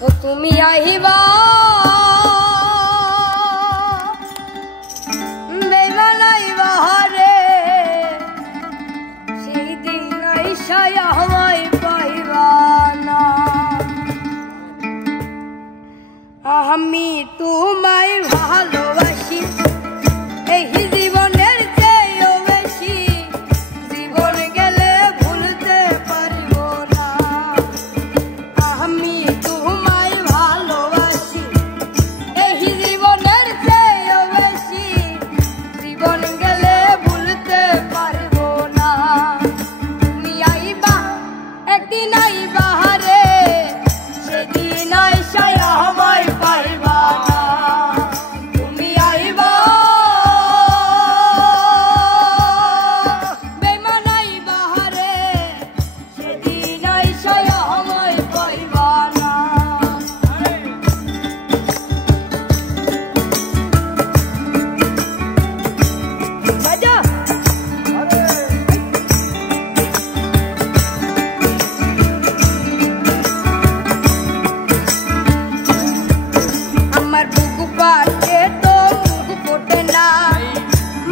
ও তুমি আহিবা বেমানাইবা রে সেই দিন আইসায় আমায় পাইবা না আমি তোমায় ভালোবাসি এই জীবনের চেয়েও বেশি জীবন গেলে ভুলতে পারবো না আমি তোমায় ভালোবাসি এই জীবনের চেয়েও বেশি জীবন গেলে ভুলতে পারবো না তুমি আইবা একদিন আইবা রে সেদিন আইসায় আমায় পাইবা না তুমি আইবা বেমানাইবা রে সেদিন আইসায় আমায় পাইবা না বাজা আমার বুকু পাটে তো মুখ ফোটে না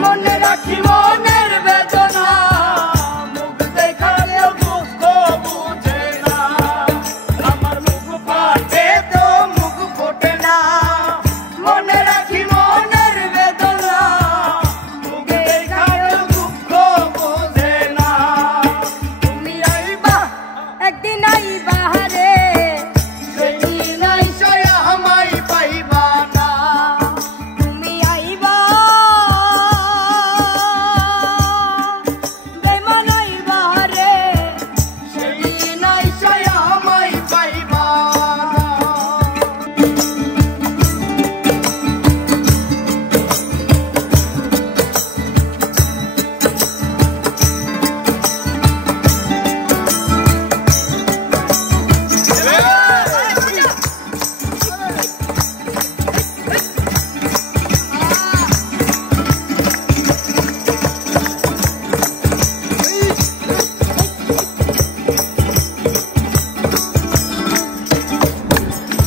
মনে রাখি মনের বেদনা মুখ দেখালেও দুঃখ বুঝে না আমার মুখ পাটে তো মুখ ফোটে না মনে রাখি মনের বেদনা মুখ দেখালেও দুঃখ বুঝে না তুমি আইবা একদিন আইবা রে সেদিন আইসায় আমায় পাইবা না তুমি আইবা বেমানাইবা রে সেদিন আইসায় আমায় পাইবা না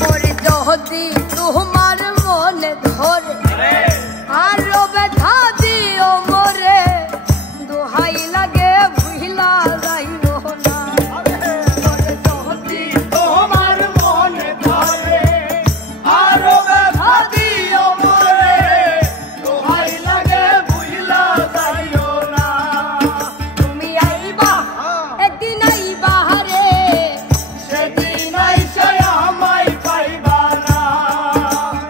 ওরে যদি তোমার মনে ধরে আরো ব্যথা দিও মোরে দোহাই লাগে ভুইলা যাইও না ওরে যদি তোমার মনে ধরে আরো ব্যথা দিও মোরে দোহাই লাগে ভুইলা যাইও না তুমি আইবা একদিন আইবা রে সেদিন আইসায় আমায় পাইবা না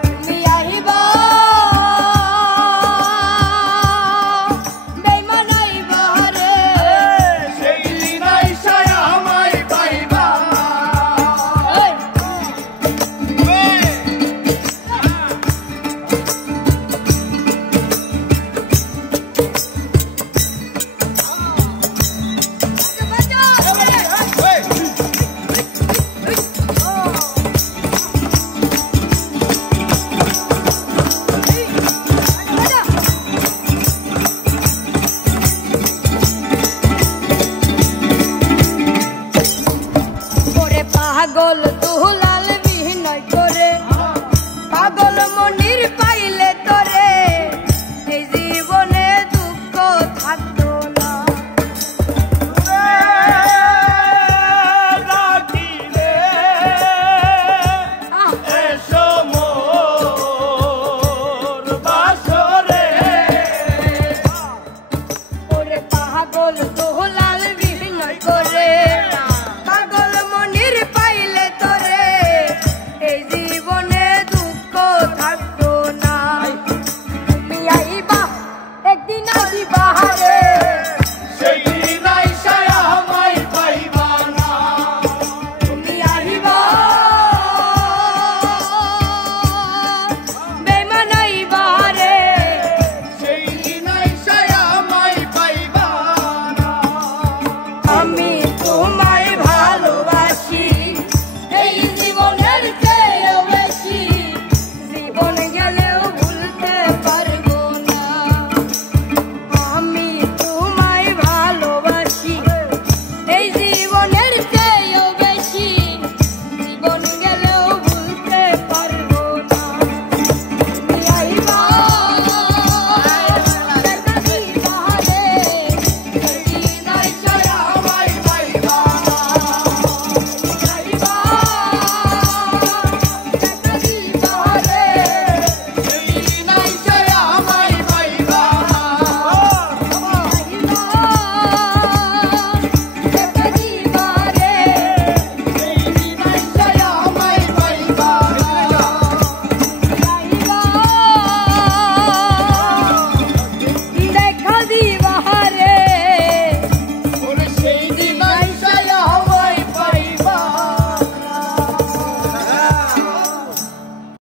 তুমি আইবা বেমানাইবা রে সেদিন আইসায় আমায় পাইবা না ওরে পাগল তুলা